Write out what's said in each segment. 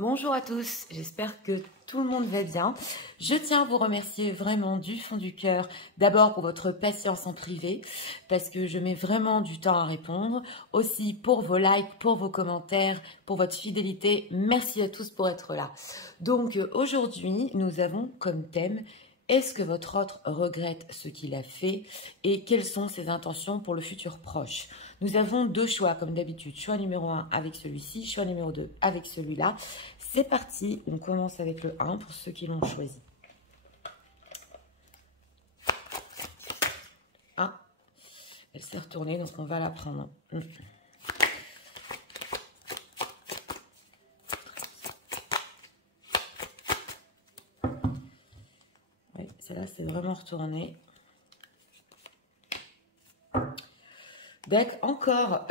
Bonjour à tous, j'espère que tout le monde va bien. Je tiens à vous remercier vraiment du fond du cœur, d'abord pour votre patience en privé, parce que je mets vraiment du temps à répondre, aussi pour vos likes, pour vos commentaires, pour votre fidélité. Merci à tous pour être là. Donc aujourd'hui, nous avons comme thème: est-ce que votre autre regrette ce qu'il a fait et quelles sont ses intentions pour le futur proche? Nous avons deux choix comme d'habitude. Choix numéro 1 avec celui-ci, choix numéro 2 avec celui-là. C'est parti, on commence avec le 1 pour ceux qui l'ont choisi. Ah, elle s'est retournée, donc on va la prendre. Oui, celle-là, c'est vraiment retourné. Deck, encore,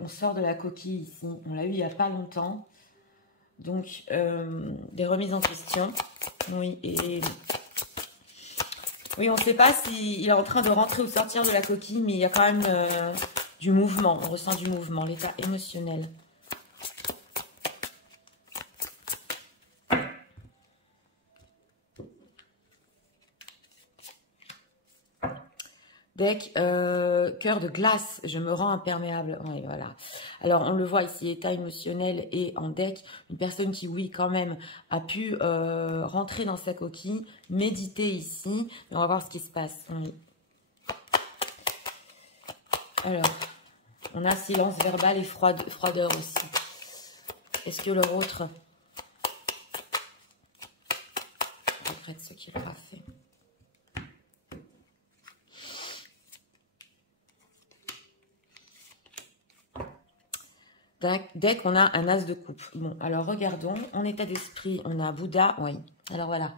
on sort de la coquille ici. On l'a eu il n'y a pas longtemps. Donc, des remises en question. Oui, et... oui, on ne sait pas s'il est en train de rentrer ou sortir de la coquille, mais il y a quand même du mouvement. On ressent du mouvement, l'état émotionnel. Deck, cœur de glace, je me rends imperméable. Oui, voilà. Alors, on le voit ici, état émotionnel et en deck, une personne qui, oui, quand même, a pu rentrer dans sa coquille, méditer ici. On va voir ce qui se passe. Oui. Alors, on a silence verbal et froideur aussi. Est-ce que leur autre regrette ce qu'il aura fait? Dès qu'on a un as de coupe. Bon, alors regardons. En état d'esprit, on a Bouddha. Oui. Alors voilà.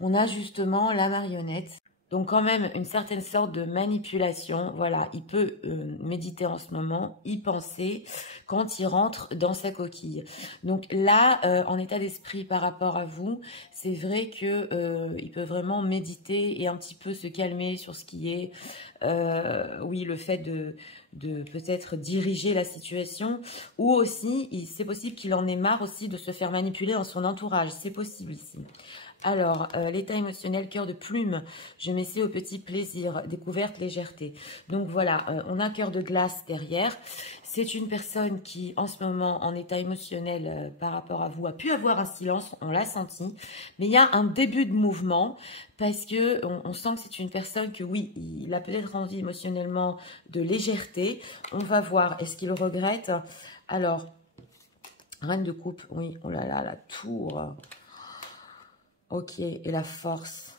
On a justement la marionnette. Donc quand même une certaine sorte de manipulation. Voilà. Il peut méditer en ce moment, y penser quand il rentre dans sa coquille. Donc là, en état d'esprit par rapport à vous, c'est vrai que il peut vraiment méditer et un petit peu se calmer sur ce qui est, oui, le fait de peut-être diriger la situation, ou aussi, c'est possible qu'il en ait marre aussi de se faire manipuler dans son entourage, c'est possible ici. Alors, l'état émotionnel, cœur de plume, je m'essaie au petit plaisir, découverte, légèreté. Donc voilà, on a cœur de glace derrière. C'est une personne qui, en ce moment, en état émotionnel par rapport à vous, a pu avoir un silence, on l'a senti. Mais il y a un début de mouvement parce que on sent que c'est une personne que, oui, il a peut-être envie émotionnellement de légèreté. On va voir, est-ce qu'il regrette? Alors, reine de coupe, oui, oh là là, la tour. Ok, et la force.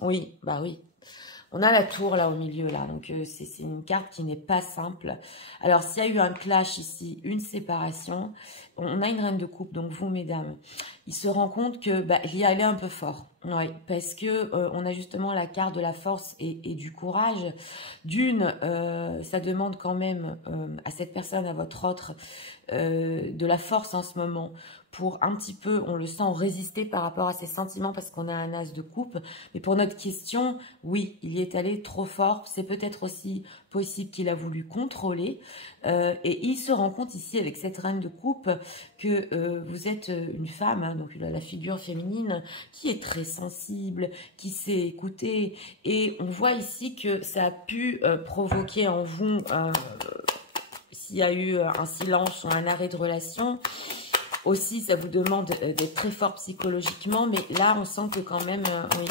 Oui, bah oui. On a la tour là au milieu là, donc c'est une carte qui n'est pas simple. Alors s'il y a eu un clash ici, une séparation, on a une reine de coupe, donc vous mesdames, il se rend compte que il y allait un peu fort. Oui, parce que on a justement la carte de la force et du courage. D'une, ça demande quand même à cette personne, à votre autre, de la force en ce moment pour un petit peu, on le sent, résister par rapport à ses sentiments parce qu'on a un as de coupe. Mais pour notre question, oui, il y est allé trop fort. C'est peut-être aussi possible qu'il a voulu contrôler. Et il se rend compte ici avec cette reine de coupe que vous êtes une femme, hein, donc la figure féminine qui est très sensible, qui sait écouter. Et on voit ici que ça a pu provoquer en vous, s'il y a eu un silence ou un arrêt de relation. Aussi, ça vous demande d'être très fort psychologiquement, mais là, on sent que quand même, oui,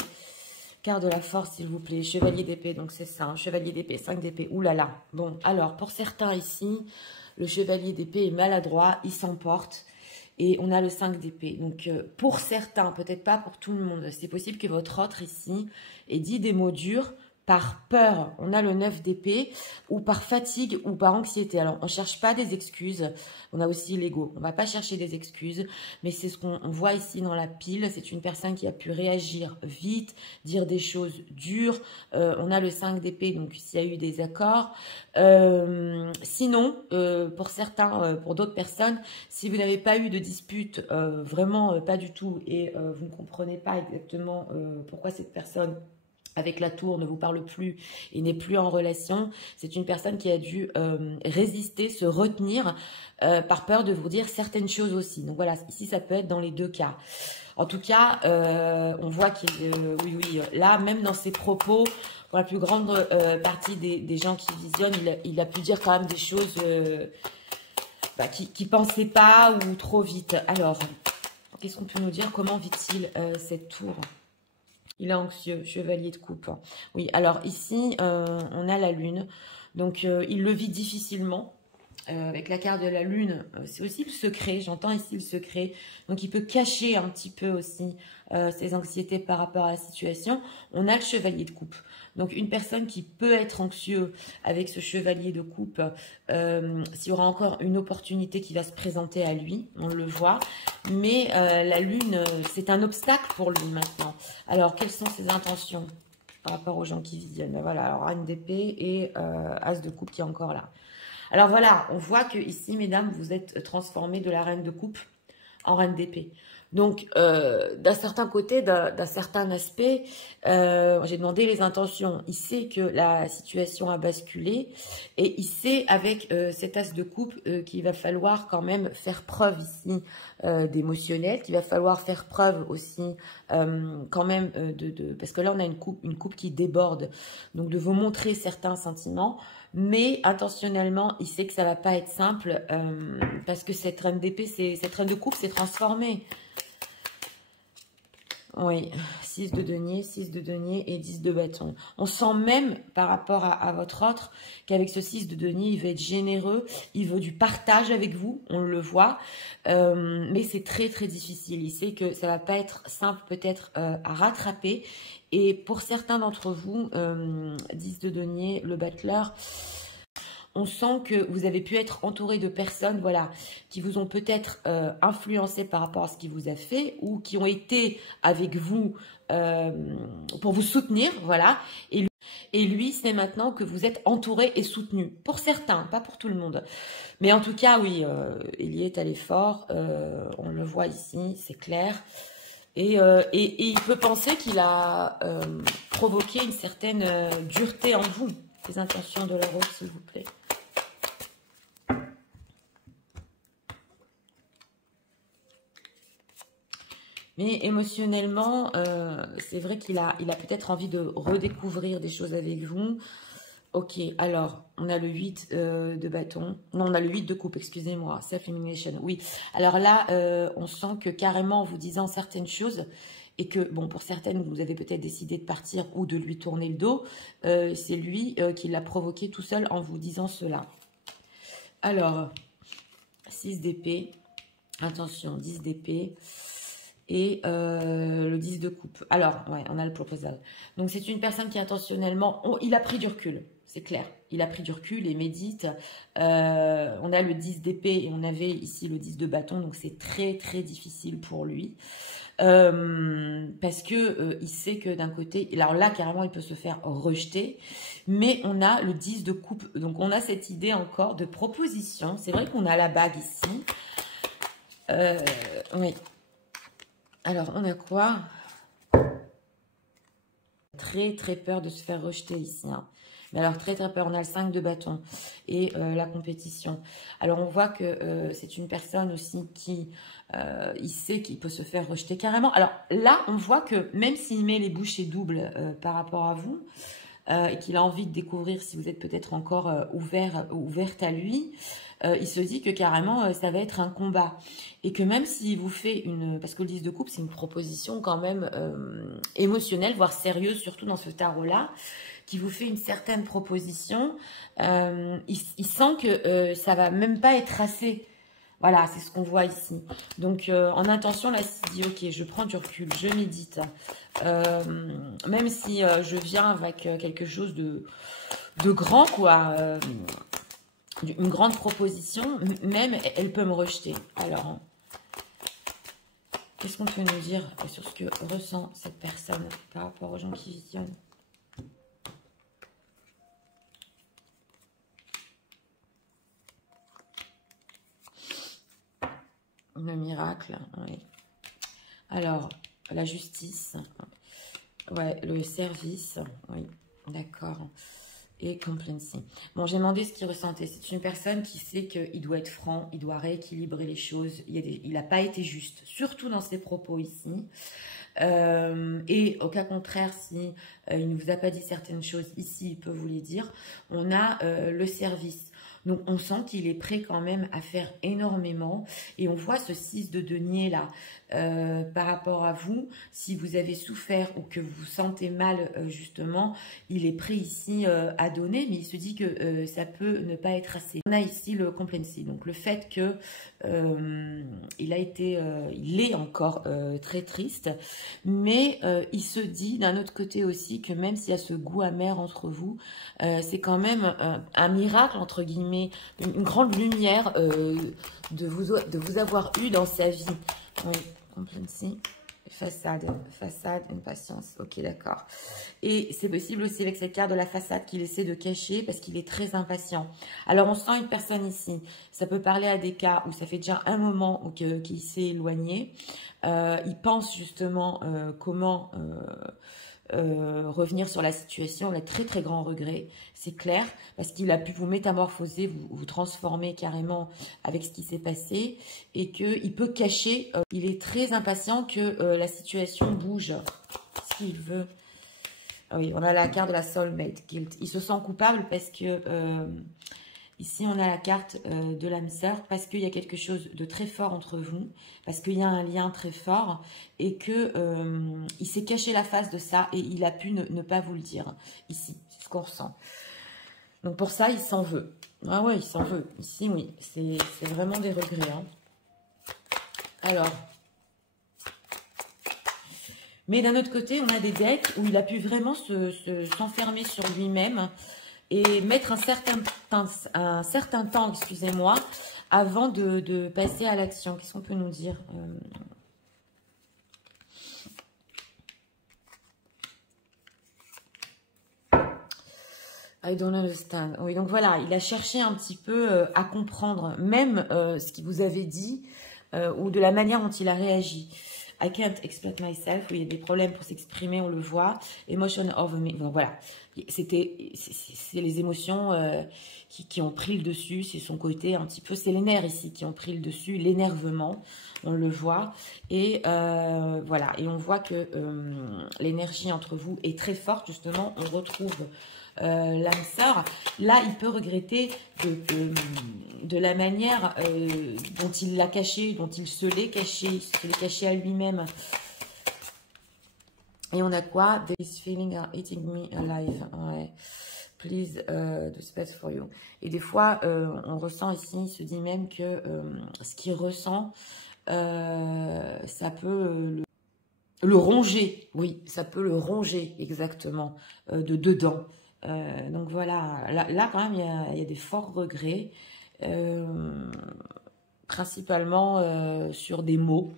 carte de la force, s'il vous plaît, chevalier d'épée, donc c'est ça, hein, chevalier d'épée, 5 d'épée, oulala. Bon, alors, pour certains ici, le chevalier d'épée est maladroit, il s'emporte, et on a le 5 d'épée. Donc, pour certains, peut-être pas pour tout le monde, c'est possible que votre autre ici ait dit des mots durs, par peur, on a le 9 d'épée, ou par fatigue, ou par anxiété. Alors, on ne cherche pas des excuses, on a aussi l'ego. On ne va pas chercher des excuses, mais c'est ce qu'on voit ici dans la pile. C'est une personne qui a pu réagir vite, dire des choses dures. On a le 5 d'épée, donc s'il y a eu des accords. Sinon, pour certains, pour d'autres personnes, si vous n'avez pas eu de dispute, vraiment pas du tout, et vous ne comprenez pas exactement pourquoi cette personne avec la tour, ne vous parle plus et n'est plus en relation, c'est une personne qui a dû résister, se retenir par peur de vous dire certaines choses aussi. Donc voilà, ici ça peut être dans les deux cas. En tout cas, on voit qu'il oui, là, même dans ses propos, pour la plus grande partie des gens qui visionnent, il a pu dire quand même des choses qui pensait pas ou trop vite. Alors, qu'est-ce qu'on peut nous dire? Comment vit-il cette tour? Il est anxieux, chevalier de coupe. Oui, alors ici, on a la lune. Donc, il le vit difficilement. Avec la carte de la lune, c'est aussi le secret. J'entends ici le secret. Donc, il peut cacher un petit peu aussi ses anxiétés par rapport à la situation. On a le chevalier de coupe. Donc, une personne qui peut être anxieuse avec ce chevalier de coupe, s'il y aura encore une opportunité qui va se présenter à lui, on le voit. Mais la lune, c'est un obstacle pour lui maintenant. Alors, quelles sont ses intentions par rapport aux gens qui visionnent? Ben voilà, alors Reine d'épée et As de coupe qui est encore là. Alors voilà, on voit que ici, mesdames, vous êtes transformées de la reine de coupe en reine d'épée. Donc, d'un certain côté, d'un certain aspect, j'ai demandé les intentions. Il sait que la situation a basculé et il sait avec cet as de coupe qu'il va falloir quand même faire preuve ici d'émotionnel, qu'il va falloir faire preuve aussi quand même parce que là, on a une coupe qui déborde, donc de vous montrer certains sentiments. Mais intentionnellement, il sait que ça va pas être simple parce que cette reine d'épée, cette reine de coupe s'est transformée. Oui, 6 de denier et 10 de bâton. On sent même par rapport à votre autre qu'avec ce 6 de denier, il va être généreux, il veut du partage avec vous, on le voit, mais c'est très très difficile. Il sait que ça va pas être simple peut-être à rattraper. Et pour certains d'entre vous, 10 de denier, le battleur, on sent que vous avez pu être entouré de personnes, voilà, qui vous ont peut-être influencé par rapport à ce qu'il vous a fait ou qui ont été avec vous pour vous soutenir, voilà. Et lui, c'est maintenant que vous êtes entouré et soutenu. Pour certains, pas pour tout le monde. Mais en tout cas, oui, Eliette, elle est fort. On le voit ici, c'est clair. Et il peut penser qu'il a provoqué une certaine dureté en vous. Les intentions de la rose, s'il vous plaît. Mais émotionnellement, c'est vrai qu'il a peut-être envie de redécouvrir des choses avec vous. Ok, alors, on a le 8 de bâton. Non, on a le 8 de coupe, excusez-moi. Self-elimination, oui. Alors là, on sent que carrément, en vous disant certaines choses, et que, bon, pour certaines, vous avez peut-être décidé de partir ou de lui tourner le dos, c'est lui qui l'a provoqué tout seul en vous disant cela. Alors, 6 d'épée. Attention, 10 d'épée. Et le 10 de coupe. Alors, ouais, on a le proposal. Donc, c'est une personne qui intentionnellement... il a pris du recul, c'est clair. Il a pris du recul et médite. On a le 10 d'épée et on avait ici le 10 de bâton. Donc, c'est très, très difficile pour lui. Parce que il sait que d'un côté... Alors là, carrément, il peut se faire rejeter. Mais on a le 10 de coupe. Donc, on a cette idée encore de proposition. C'est vrai qu'on a la bague ici. Oui. Alors, on a quoi? Très, très peur de se faire rejeter ici. Hein. Mais alors, très, très peur. On a le 5 de bâton et la compétition. Alors, on voit que c'est une personne aussi qui... il sait qu'il peut se faire rejeter carrément. Alors, là, on voit que même s'il met les bouchées doubles par rapport à vous et qu'il a envie de découvrir si vous êtes peut-être encore ouverte à lui... il se dit que carrément, ça va être un combat. Et que même s'il vous fait une... Parce que le 10 de coupe, c'est une proposition quand même émotionnelle, voire sérieuse, surtout dans ce tarot-là, qui vous fait une certaine proposition. Il sent que ça va même pas être assez. Voilà, c'est ce qu'on voit ici. Donc, en intention, là, il se dit, ok, je prends du recul, je médite. Même si je viens avec quelque chose de grand, quoi... une grande proposition, même elle peut me rejeter. Alors, qu'est-ce qu'on peut nous dire sur ce que ressent cette personne par rapport aux gens qui visionnent? Le miracle, oui. Alors, la justice. Ouais, le service, oui, d'accord. Et complacency. Bon, j'ai demandé ce qu'il ressentait. C'est une personne qui sait qu'il doit être franc, il doit rééquilibrer les choses. Il n'a pas été juste, surtout dans ses propos ici. Et au cas contraire, si il ne vous a pas dit certaines choses ici, il peut vous les dire. On a le service. Donc, on sent qu'il est prêt quand même à faire énormément. Et on voit ce 6 de denier là, par rapport à vous. Si vous avez souffert ou que vous vous sentez mal, justement, il est prêt ici à donner. Mais il se dit que ça peut ne pas être assez. On a ici le complacency. Donc, le fait que il est encore très triste. Mais il se dit d'un autre côté aussi que même s'il y a ce goût amer entre vous, c'est quand même un miracle, entre guillemets, une grande lumière de vous avoir eu dans sa vie. Oui, complacency, façade, impatience. Ok, d'accord. Et c'est possible aussi avec cette carte de la façade qu'il essaie de cacher parce qu'il est très impatient. Alors, on sent une personne ici. Ça peut parler à des cas où ça fait déjà un moment qu'il s'est éloigné. Il pense justement comment revenir sur la situation, le très très grand regret, c'est clair, parce qu'il a pu vous métamorphoser, vous transformer carrément avec ce qui s'est passé, et qu'il peut cacher, il est très impatient que la situation bouge, ce qu'il veut. Ah oui, on a la carte de la soulmate, guilt. Il se sent coupable parce que ici, on a la carte de l'âme sœur parce qu'il y a quelque chose de très fort entre vous, parce qu'il y a un lien très fort et que il s'est caché la face de ça et il a pu ne pas vous le dire. Ici, c'est ce qu'on ressent. Donc pour ça, il s'en veut. Ah ouais, il s'en veut. Ici, oui, c'est vraiment des regrets. Hein. Alors, mais d'un autre côté, on a des decks où il a pu vraiment s'enfermer sur lui-même et mettre un certain temps, excusez-moi, avant de passer à l'action. Qu'est-ce qu'on peut nous dire I don't understand. Oui, donc voilà, il a cherché un petit peu à comprendre, même ce qu'il vous avait dit ou de la manière dont il a réagi. I can't explain myself. Oui, il y a des problèmes pour s'exprimer, on le voit. Emotion of me. Donc voilà, c'est les émotions qui ont pris le dessus. C'est son côté un petit peu, c'est les nerfs ici qui ont pris le dessus, l'énervement, on le voit. Et voilà, et on voit que l'énergie entre vous est très forte. Justement, on retrouve l'âme sœur. Là, il peut regretter de la manière dont il l'a caché, dont il se l'est caché à lui-même. Et on a quoi? This feeling are eating me alive. Ouais. Please, do space for you. Et des fois, on ressent ici, il se dit même que ce qu'il ressent, ça peut le ronger. Oui, ça peut le ronger, exactement, de dedans. Donc voilà, là quand même, il y a des forts regrets, principalement sur des mots,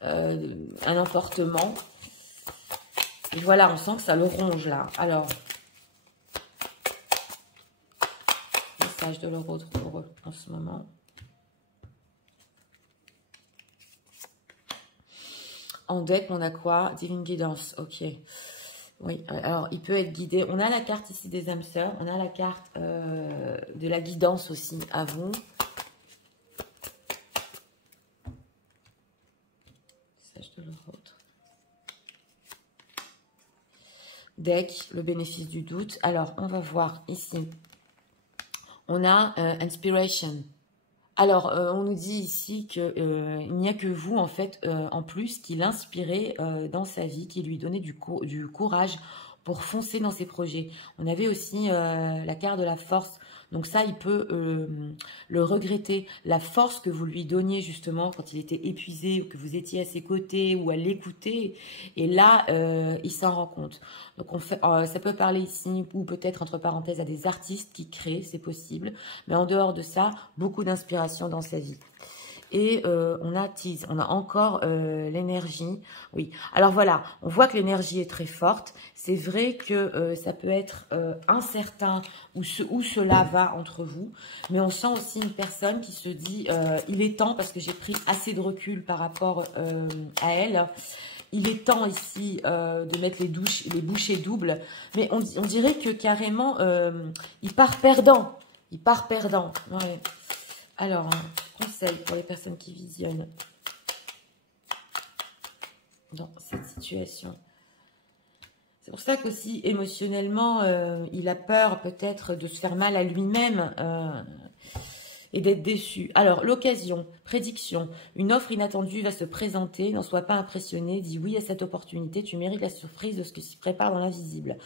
un emportement. Et voilà, on sent que ça le ronge là. Alors, message de leur autre pour eux en ce moment. En deck, on a quoi? Divine Guidance, ok. Oui, alors il peut être guidé. On a la carte ici des âmes sœurs. On a la carte de la guidance aussi à vous. Message de leur autre. Deck, le bénéfice du doute. Alors, on va voir ici. On a Inspiration. Alors, on nous dit ici qu'il n'y a que vous, en fait, en plus, qui l'inspirait dans sa vie, qui lui donnait du courage pour foncer dans ses projets. On avait aussi la carte de la force. Donc ça, il peut le regretter. La force que vous lui donniez, justement, quand il était épuisé, ou que vous étiez à ses côtés, ou à l'écouter. Et là, il s'en rend compte. Donc, ça peut parler ici, ou peut-être, entre parenthèses, à des artistes qui créent, c'est possible. Mais en dehors de ça, beaucoup d'inspiration dans sa vie. Et on a tease, on a encore l'énergie. Oui, alors voilà, on voit que l'énergie est très forte. C'est vrai que ça peut être incertain où cela va entre vous. Mais on sent aussi une personne qui se dit, il est temps parce que j'ai pris assez de recul par rapport à elle. il est temps ici de mettre les bouchées doubles. Mais on dirait que carrément, il part perdant. Il part perdant. Ouais. Alors, conseil pour les personnes qui visionnent dans cette situation. C'est pour ça qu'aussi, émotionnellement, il a peur peut-être de se faire mal à lui-même et d'être déçu. Alors, l'occasion, prédiction, une offre inattendue va se présenter, n'en sois pas impressionné, dis oui à cette opportunité, tu mérites la surprise de ce qui s'y prépare dans l'invisible.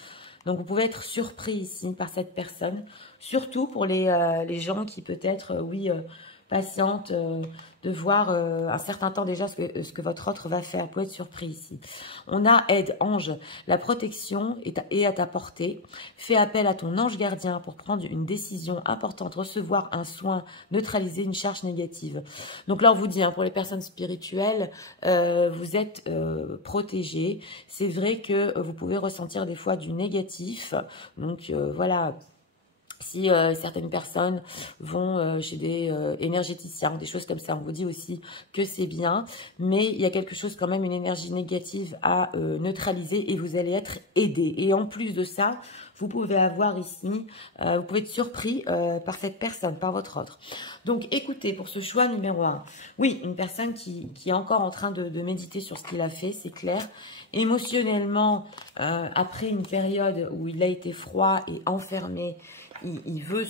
Donc, vous pouvez être surpris ici par cette personne, surtout pour les gens qui peut-être, patientent de voir un certain temps déjà ce que votre autre va faire. Vous pouvez être surpris ici. On a aide, ange. La protection est à ta portée. Fais appel à ton ange gardien pour prendre une décision importante, recevoir un soin, neutraliser une charge négative. Donc là, on vous dit, pour les personnes spirituelles, vous êtes protégés. C'est vrai que vous pouvez ressentir des fois du négatif. Donc voilà. Si certaines personnes vont chez des énergéticiens, des choses comme ça, on vous dit aussi que c'est bien, mais il y a quelque chose quand même, une énergie négative à neutraliser et vous allez être aidé. Et en plus de ça, vous pouvez avoir ici, vous pouvez être surpris par cette personne, par votre autre. Donc écoutez, pour ce choix numéro 1, oui, une personne qui est encore en train de méditer sur ce qu'il a fait, c'est clair. Émotionnellement, après une période où il a été froid et enfermé, il veut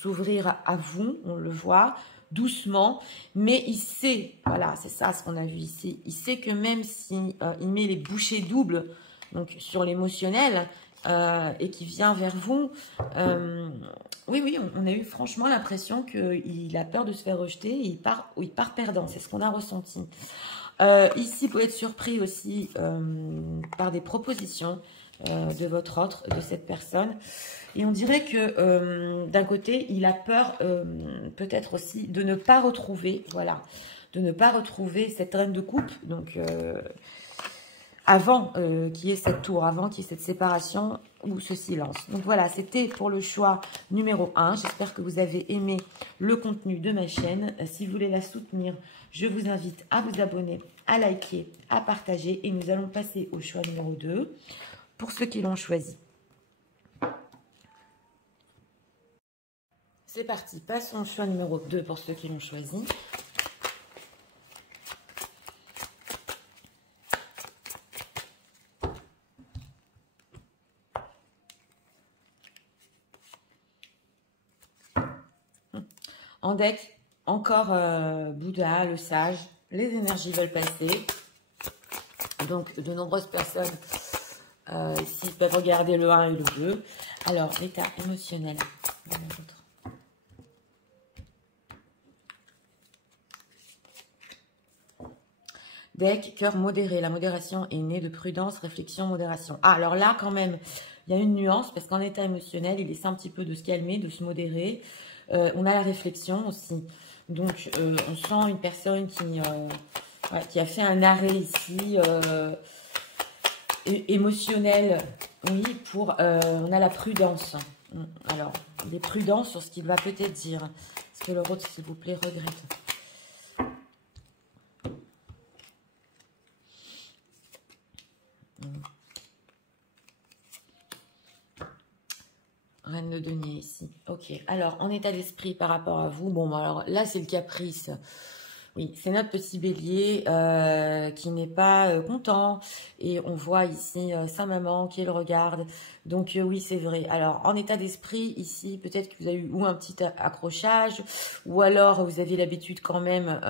s'ouvrir à vous, on le voit, doucement, mais il sait, voilà, c'est ça ce qu'on a vu ici, il sait que même si il met les bouchées doubles donc sur l'émotionnel et qui vient vers vous, oui, on a eu franchement l'impression qu'il a peur de se faire rejeter et il part perdant, c'est ce qu'on a ressenti. Ici, vous pouvez être surpris aussi par des propositions de votre autre, de cette personne. Et on dirait que d'un côté, il a peur peut-être aussi de ne pas retrouver, voilà, de ne pas retrouver cette reine de coupe. Donc, avant qu'il y ait cette tour, avant qu'il y ait cette séparation ou ce silence. Donc voilà, c'était pour le choix numéro 1. J'espère que vous avez aimé le contenu de ma chaîne. Si vous voulez la soutenir, je vous invite à vous abonner, à liker, à partager. Et nous allons passer au choix numéro 2 pour ceux qui l'ont choisi. C'est parti, passons au choix numéro 2 pour ceux qui l'ont choisi. En deck, encore Bouddha, le sage, les énergies veulent passer. Donc, de nombreuses personnes ici peuvent regarder le 1 et le 2. Alors, l'état émotionnel de l'autre. Deck, cœur modéré. La modération est née de prudence, réflexion, modération. Ah, alors là, quand même, il y a une nuance, parce qu'en état émotionnel, il essaie un petit peu de se calmer, de se modérer. On a la réflexion aussi. Donc, on sent une personne qui a fait un arrêt ici, émotionnel. Oui, on a la prudence. Alors, il est prudent sur ce qu'il va peut-être dire. Est-ce que l'autre, s'il vous plaît, regrette? Reine de denier ici. Ok. Alors, en état d'esprit par rapport à vous. Bon, alors là, c'est le caprice. Oui, c'est notre petit bélier qui n'est pas content. Et on voit ici sa maman qui le regarde. Donc oui, c'est vrai. Alors, en état d'esprit, ici, peut-être que vous avez eu un petit accrochage. Ou alors, vous avez l'habitude quand même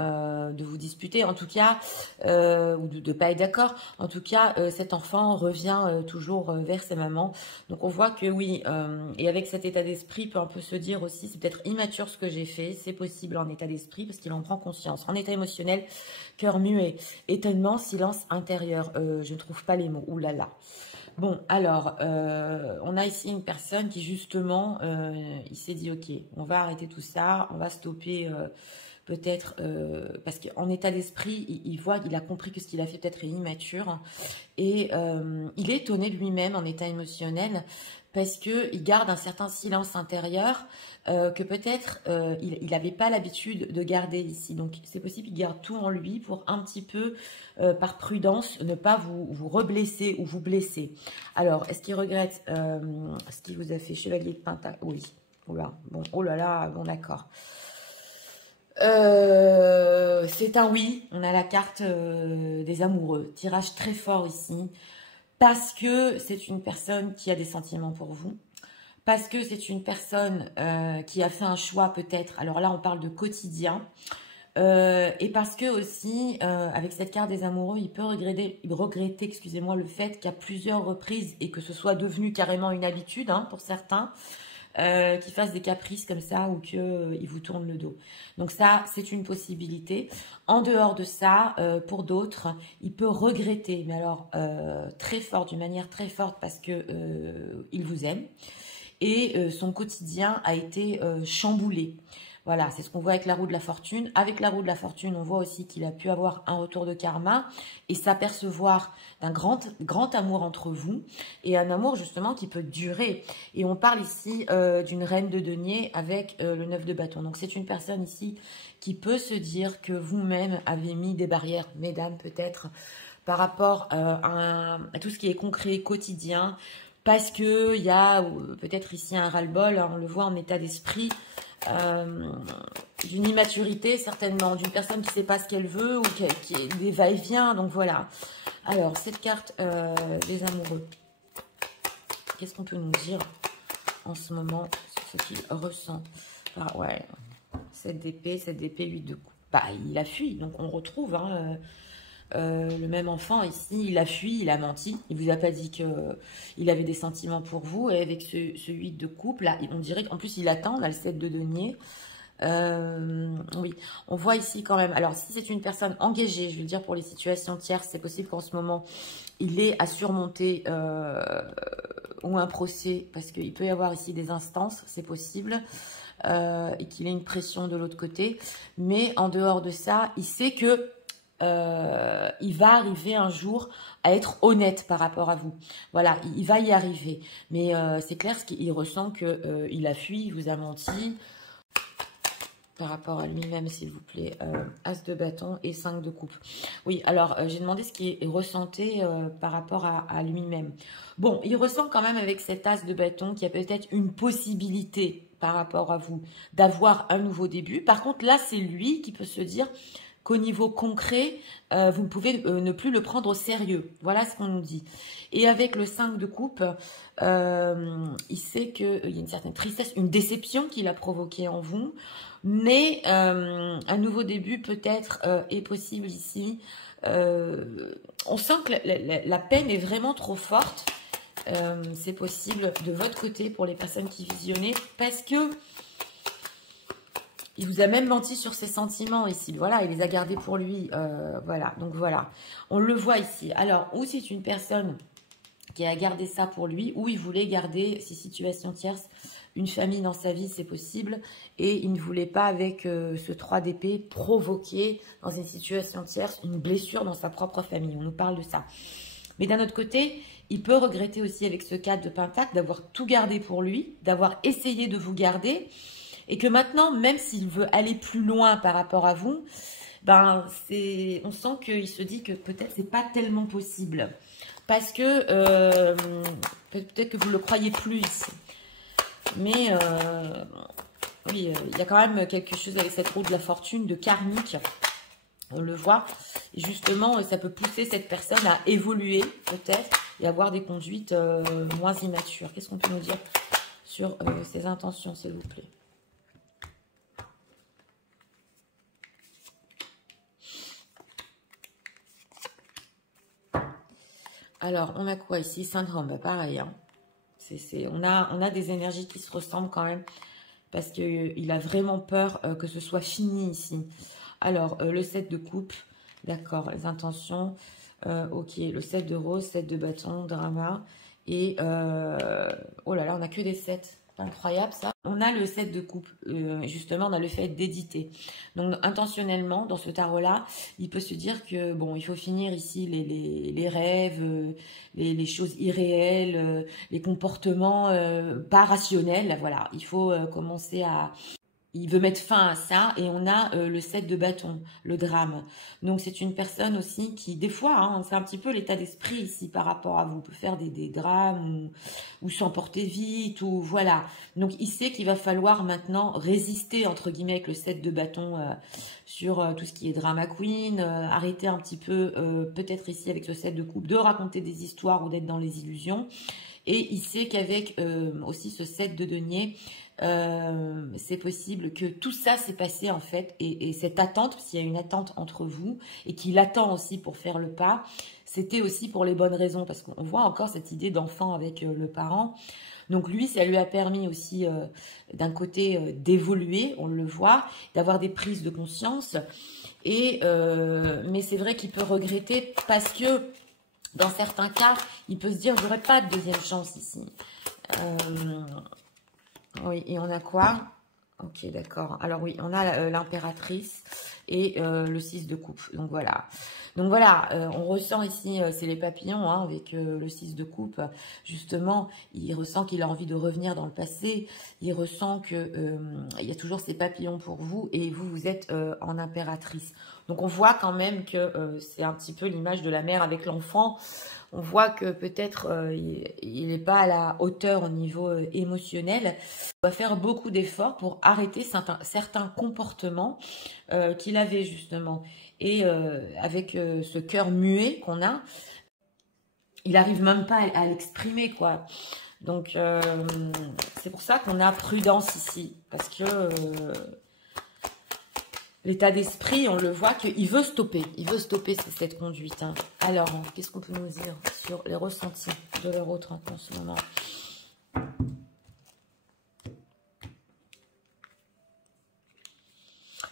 de vous disputer. En tout cas, ou de ne pas être d'accord. En tout cas, cet enfant revient toujours vers sa maman. Donc, on voit que oui. Et avec cet état d'esprit, peut un peu se dire aussi, c'est peut-être immature ce que j'ai fait. C'est possible en état d'esprit parce qu'il en prend conscience. En état émotionnel, cœur muet, étonnement, silence intérieur. Je ne trouve pas les mots. Ouh là là. Bon, alors, on a ici une personne qui justement, il s'est dit, ok, on va arrêter tout ça, on va stopper peut-être, parce qu'en état d'esprit, il voit, il a compris que ce qu'il a fait peut-être est immature, et il est étonné de lui-même en état émotionnel, parce qu'il garde un certain silence intérieur que peut-être il n'avait pas l'habitude de garder ici. Donc c'est possible qu'il garde tout en lui pour un petit peu, par prudence, ne pas vous reblesser ou vous blesser. Alors, est-ce qu'il regrette ce qu'il vous a fait? Chevalier de Pentacle, oui. Oula, bon, oh là là, bon d'accord. C'est un oui, on a la carte des amoureux. Tirage très fort ici. Parce que c'est une personne qui a des sentiments pour vous. Parce que c'est une personne qui a fait un choix peut-être. Alors là, on parle de quotidien. Et parce que aussi, avec cette carte des amoureux, il peut regretter, excusez-moi, le fait qu'à plusieurs reprises, et que ce soit devenu carrément une habitude hein, pour certains, qu'il fasse des caprices comme ça ou qu'il vous tourne le dos. Donc ça, c'est une possibilité. En dehors de ça, pour d'autres, il peut regretter, mais alors très fort, d'une manière très forte, parce que il vous aime. Et son quotidien a été chamboulé. Voilà, c'est ce qu'on voit avec la roue de la fortune. Avec la roue de la fortune, on voit aussi qu'il a pu avoir un retour de karma et s'apercevoir d'un grand amour entre vous et un amour justement qui peut durer. Et on parle ici d'une reine de denier avec le 9 de bâton. Donc c'est une personne ici qui peut se dire que vous-même avez mis des barrières, mesdames peut-être, par rapport à tout ce qui est concret, quotidien, parce qu'il y a peut-être ici un ras-le-bol, on le voit en état d'esprit, d'une immaturité certainement, d'une personne qui ne sait pas ce qu'elle veut ou qui est des va-et-vient. Donc voilà. Alors, cette carte des amoureux, qu'est-ce qu'on peut nous dire en ce moment sur ce qu'il ressent? Ah, ouais, 7 d'épée, 8 de coupe. Bah, il a fui, donc on retrouve hein, le même enfant ici, il a fui, il a menti, il vous a pas dit qu'il avait des sentiments pour vous, et avec ce 8 de coupe, là, on dirait qu'en plus il attend, là, le 7 de denier. Oui, on voit ici quand même, alors si c'est une personne engagée, je veux dire pour les situations tierces, c'est possible qu'en ce moment, il ait à surmonter ou un procès, parce qu'il peut y avoir ici des instances, c'est possible, et qu'il ait une pression de l'autre côté, mais en dehors de ça, il sait que il va arriver un jour à être honnête par rapport à vous. Voilà, il va y arriver. Mais c'est clair qu'il ressent qu'il a fui, il vous a menti. Par rapport à lui-même, s'il vous plaît. As de bâton et 5 de coupe. Oui, alors j'ai demandé ce qu'il ressentait par rapport à lui-même. Bon, il ressent quand même avec cet as de bâton qu'il y a peut-être une possibilité par rapport à vous d'avoir un nouveau début. Par contre, là, c'est lui qui peut se dire qu'au niveau concret, vous ne pouvez ne plus le prendre au sérieux. Voilà ce qu'on nous dit. Et avec le 5 de coupe, il sait qu'il y a une certaine tristesse, une déception qu'il a provoquée en vous. Mais un nouveau début peut-être est possible ici. On sent que la peine est vraiment trop forte. C'est possible de votre côté pour les personnes qui visionnaient, parce que il vous a même menti sur ses sentiments ici. Voilà, il les a gardés pour lui. Voilà, donc voilà. On le voit ici. Alors, ou c'est une personne qui a gardé ça pour lui, ou il voulait garder ces situations tierces, une famille dans sa vie, c'est possible. Et il ne voulait pas, avec ce 3 d'épée, provoquer dans une situation tierce une blessure dans sa propre famille. On nous parle de ça. Mais d'un autre côté, il peut regretter aussi avec ce 4 de pentacle d'avoir tout gardé pour lui, d'avoir essayé de vous garder. Et que maintenant, même s'il veut aller plus loin par rapport à vous, ben on sent qu'il se dit que peut-être c'est pas tellement possible. Parce que peut-être que vous ne le croyez plus ici. Mais oui, il y a quand même quelque chose avec cette roue de la fortune, de karmique. On le voit. Et justement, ça peut pousser cette personne à évoluer peut-être et avoir des conduites moins immatures. Qu'est-ce qu'on peut nous dire sur ses intentions, s'il vous plaît? Alors, on a quoi ici? Syndrome, bah pareil. Hein. On a des énergies qui se ressemblent quand même. Parce qu'il a vraiment peur que ce soit fini ici. Alors, le 7 de coupe. D'accord, les intentions. Ok, le 7 de rose, 7 de bâton, drama. Et, oh là là, on n'a que des 7. Incroyable ça. On a le 7 de coupe, justement, on a le fait d'éditer. Donc intentionnellement, dans ce tarot-là, il peut se dire que, bon, il faut finir ici les rêves, les choses irréelles, les comportements pas rationnels. Voilà, il faut commencer à... Il veut mettre fin à ça et on a le 7 de bâton, le drame. Donc c'est une personne aussi qui, des fois, hein, c'est un petit peu l'état d'esprit ici par rapport à vous. On peut faire des drames ou s'emporter vite ou voilà. Donc il sait qu'il va falloir maintenant résister entre guillemets avec le 7 de bâton sur tout ce qui est drama queen, arrêter un petit peu peut-être ici avec ce 7 de coupe de raconter des histoires ou d'être dans les illusions. Et il sait qu'avec aussi ce 7 de denier, c'est possible que tout ça s'est passé en fait et cette attente, parce qu'il y a une attente entre vous et qu'il attend aussi pour faire le pas, c'était aussi pour les bonnes raisons parce qu'on voit encore cette idée d'enfant avec le parent. Donc lui, ça lui a permis aussi d'un côté d'évoluer, on le voit, d'avoir des prises de conscience et mais c'est vrai qu'il peut regretter parce que dans certains cas, il peut se dire j'aurais pas de deuxième chance ici. Oui, et on a quoi? Ok, d'accord. Alors oui, on a l'impératrice et le 6 de coupe. Donc voilà. Donc voilà, on ressent ici, c'est les papillons hein, avec le 6 de coupe. Justement, il ressent qu'il a envie de revenir dans le passé. Il ressent que il y a toujours ces papillons pour vous et vous, vous êtes en impératrice. Donc on voit quand même que c'est un petit peu l'image de la mère avec l'enfant. On voit que peut-être il n'est pas à la hauteur au niveau émotionnel. Il va faire beaucoup d'efforts pour arrêter certains comportements qu'il avait justement. Et avec ce cœur muet qu'on a, il n'arrive même pas à l'exprimer, quoi. Donc, c'est pour ça qu'on a prudence ici. Parce que l'état d'esprit, on le voit qu'il veut stopper. Il veut stopper cette conduite. Hein. Alors, qu'est-ce qu'on peut nous dire sur les ressentis de leur autre en ce moment?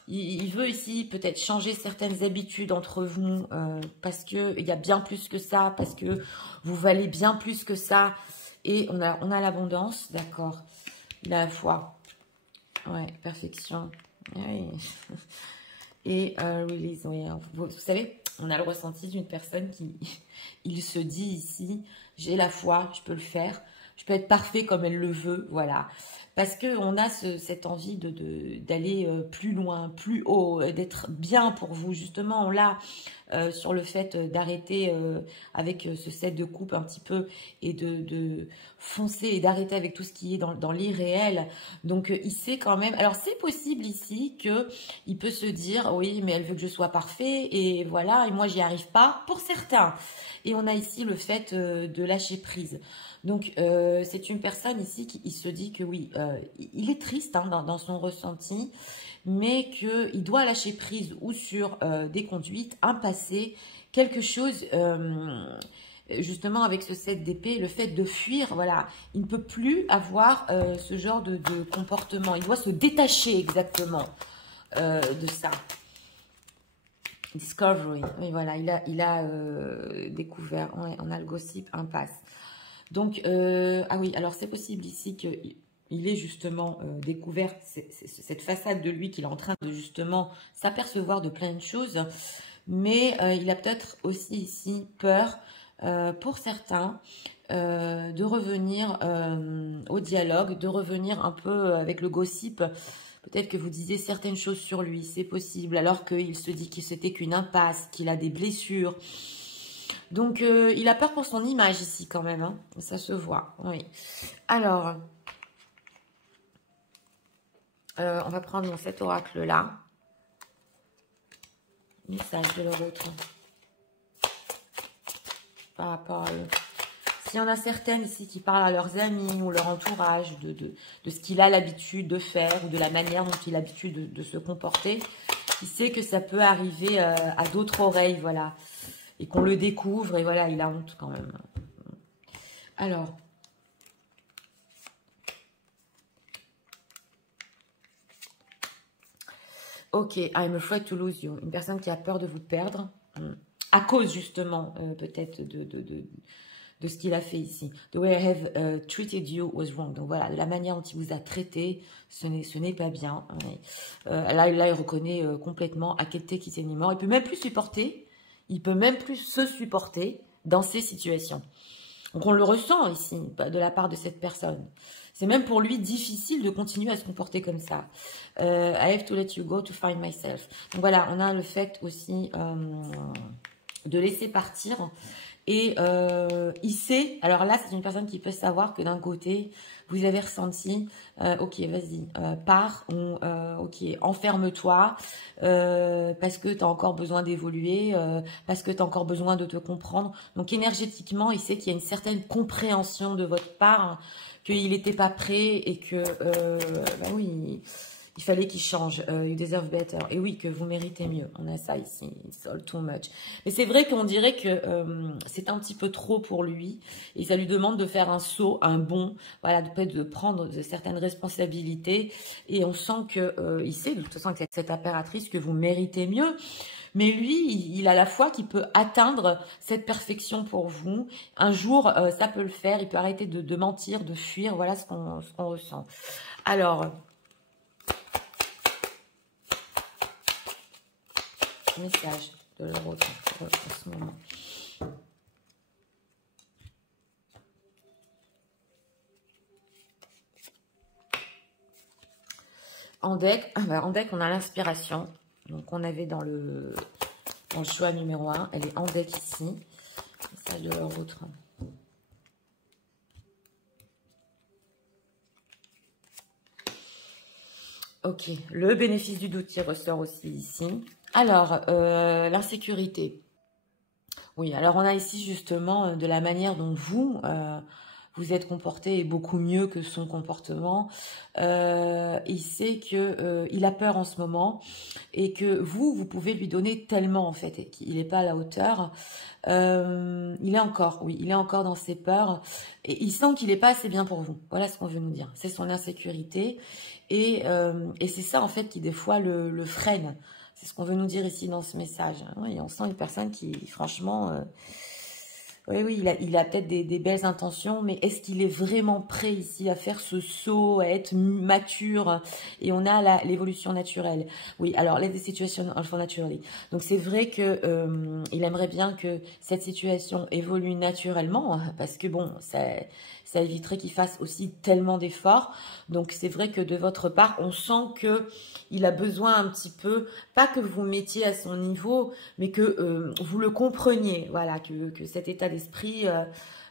Il veut ici peut-être changer certaines habitudes entre vous parce qu'il y a bien plus que ça, parce que vous valez bien plus que ça. Et on a l'abondance, d'accord. Il a la foi. Ouais, perfection. Oui. Et release, oui. Vous savez, on a le ressenti d'une personne qui, il se dit ici, j'ai la foi, je peux le faire. Je peux être parfait comme elle le veut, voilà. Parce qu'on a cette envie d'aller plus loin, plus haut, d'être bien pour vous. Justement, on l'a sur le fait d'arrêter avec ce set de coupe un petit peu et de foncer et d'arrêter avec tout ce qui est dans l'irréel. Donc, il sait quand même... Alors, c'est possible ici qu'il peut se dire, oui, mais elle veut que je sois parfait et voilà, et moi, j'y arrive pas, pour certains. Et on a ici le fait de lâcher prise. Donc, c'est une personne ici qui se dit que oui, il est triste hein, dans son ressenti, mais qu'il doit lâcher prise ou sur des conduites, un passé, quelque chose, justement avec ce 7 d'épée, le fait de fuir, voilà, il ne peut plus avoir ce genre de comportement, il doit se détacher exactement de ça. Discovery, oui voilà, il a découvert, ouais, on a le gossip, impasse. Donc, ah oui, alors c'est possible ici qu'il ait justement découvert cette façade de lui qu'il est en train de justement s'apercevoir de plein de choses. Mais il a peut-être aussi ici peur, pour certains, de revenir au dialogue, de revenir un peu avec le gossip. Peut-être que vous disiez certaines choses sur lui, c'est possible, alors qu'il se dit que c'était qu'une impasse, qu'il a des blessures. Donc, il a peur pour son image ici quand même, hein. Ça se voit, oui. Alors, on va prendre cet oracle-là. Message de leur autre. Par rapport à eux. S'il y en a certaines ici qui parlent à leurs amis ou leur entourage de ce qu'il a l'habitude de faire ou de la manière dont il a l'habitude de se comporter, il sait que ça peut arriver à d'autres oreilles, voilà. Et qu'on le découvre, et voilà, il a honte quand même. Alors. Ok, I'm afraid to lose you. Une personne qui a peur de vous perdre. À cause, justement, peut-être de ce qu'il a fait ici. The way I have treated you was wrong. Donc voilà, la manière dont il vous a traité, ce n'est pas bien. Ouais. Là, il reconnaît complètement Akete Kisenimor. Il peut même plus supporter, il peut même plus se supporter dans ces situations. Donc on le ressent ici, de la part de cette personne. C'est même pour lui difficile de continuer à se comporter comme ça. I have to let you go to find myself. Donc voilà, on a le fait aussi de laisser partir. Et il sait, alors là c'est une personne qui peut savoir que d'un côté, vous avez ressenti, ok vas-y, pars, ok, enferme-toi, parce que tu as encore besoin d'évoluer, parce que tu as encore besoin de te comprendre. Donc énergétiquement, il sait qu'il y a une certaine compréhension de votre part, hein, qu'il n'était pas prêt et que, bah oui, il fallait qu'il change. You deserve better. Et oui, que vous méritez mieux. On a ça ici. It's all too much. Mais c'est vrai qu'on dirait que c'est un petit peu trop pour lui. Et ça lui demande de faire un saut, un bond. Voilà, de prendre de certaines responsabilités. Et on sent que il sait, de toute façon, avec cette impératrice, que vous méritez mieux. Mais lui, il a la foi qu'il peut atteindre cette perfection pour vous. Un jour, ça peut le faire. Il peut arrêter de mentir, de fuir. Voilà ce qu'on ressent. Alors... message de l'euro en ce moment. En deck, on a l'inspiration. Donc, on avait dans le choix numéro 1. Elle est en deck ici. Message de l'euro. Ok. Le bénéfice du doute qui ressort aussi ici. Alors, l'insécurité. Oui, alors on a ici justement de la manière dont vous êtes comporté est beaucoup mieux que son comportement. Il sait que il a peur en ce moment et que vous pouvez lui donner tellement en fait et qu'il n'est pas à la hauteur. Il est encore dans ses peurs et il sent qu'il n'est pas assez bien pour vous. Voilà ce qu'on veut nous dire. C'est son insécurité et c'est ça en fait qui des fois le freine. C'est ce qu'on veut nous dire ici dans ce message. Oui, on sent une personne qui, franchement, oui, il a peut-être des belles intentions, mais est-ce qu'il est vraiment prêt ici à faire ce saut, à être mature? Et on a l'évolution naturelle. Oui, alors, let the situation unfold naturally. Donc, c'est vrai que il aimerait bien que cette situation évolue naturellement, parce que bon, ça éviterait qu'il fasse aussi tellement d'efforts. Donc, c'est vrai que de votre part, on sent que il a besoin un petit peu, pas que vous mettiez à son niveau, mais que vous le compreniez, voilà, que cet état d'esprit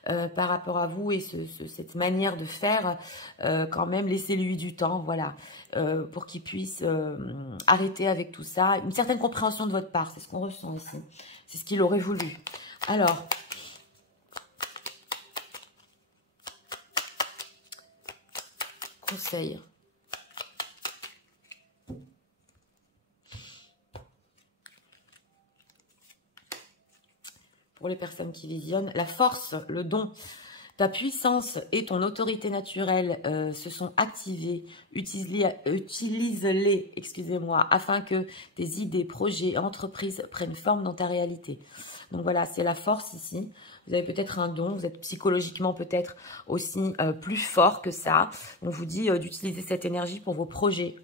par rapport à vous et cette manière de faire, quand même, laissez-lui du temps, voilà, pour qu'il puisse arrêter avec tout ça. Une certaine compréhension de votre part, c'est ce qu'on ressent ici. C'est ce qu'il aurait voulu. Alors, conseil. Pour les personnes qui visionnent, la force, le don, ta puissance et ton autorité naturelle se sont activées. Utilise-les, excusez-moi, afin que tes idées, projets et entreprises prennent forme dans ta réalité. Donc voilà, c'est la force ici. Vous avez peut-être un don, vous êtes psychologiquement peut-être aussi plus fort que ça. On vous dit d'utiliser cette énergie pour vos projets.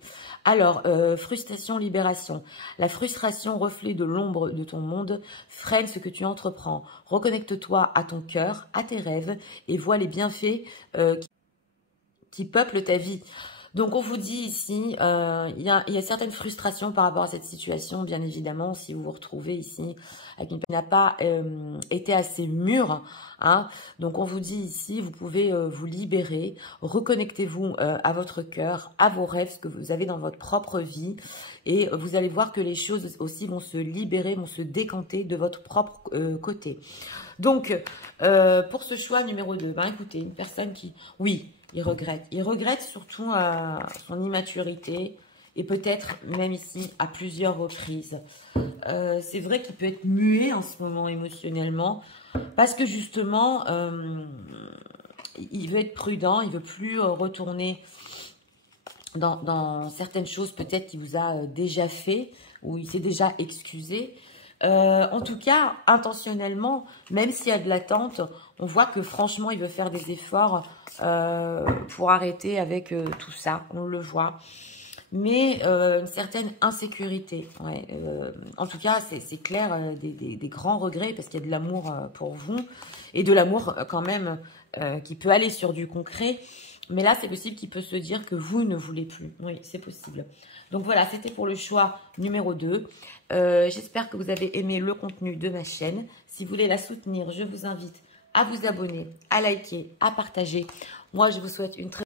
Alors, frustration, libération. La frustration, reflet de l'ombre de ton monde, freine ce que tu entreprends. Reconnecte-toi à ton cœur, à tes rêves et vois les bienfaits qui peuplent ta vie. Donc, on vous dit ici, il y a certaines frustrations par rapport à cette situation, bien évidemment, si vous vous retrouvez ici avec une personne qui n'a pas été assez mûre. Hein. Donc, on vous dit ici, vous pouvez vous libérer, reconnectez-vous à votre cœur, à vos rêves, ce que vous avez dans votre propre vie. Et vous allez voir que les choses aussi vont se libérer, vont se décanter de votre propre côté. Donc, pour ce choix numéro 2, ben, écoutez, une personne qui, oui, il regrette. Il regrette surtout son immaturité et peut-être même ici à plusieurs reprises. C'est vrai qu'il peut être muet en ce moment émotionnellement parce que justement, il veut être prudent, il ne veut plus retourner dans certaines choses peut-être qu'il vous a déjà fait ou il s'est déjà excusé. En tout cas, intentionnellement, même s'il y a de l'attente, on voit que franchement, il veut faire des efforts pour arrêter avec tout ça. On le voit. Mais une certaine insécurité. Ouais, en tout cas, c'est clair, des grands regrets parce qu'il y a de l'amour pour vous et de l'amour quand même qui peut aller sur du concret. Mais là, c'est possible qu'il peut se dire que vous ne voulez plus. Oui, c'est possible. Donc voilà, c'était pour le choix numéro 2. J'espère que vous avez aimé le contenu de ma chaîne. Si vous voulez la soutenir, je vous invite à vous abonner, à liker, à partager. Moi, je vous souhaite une très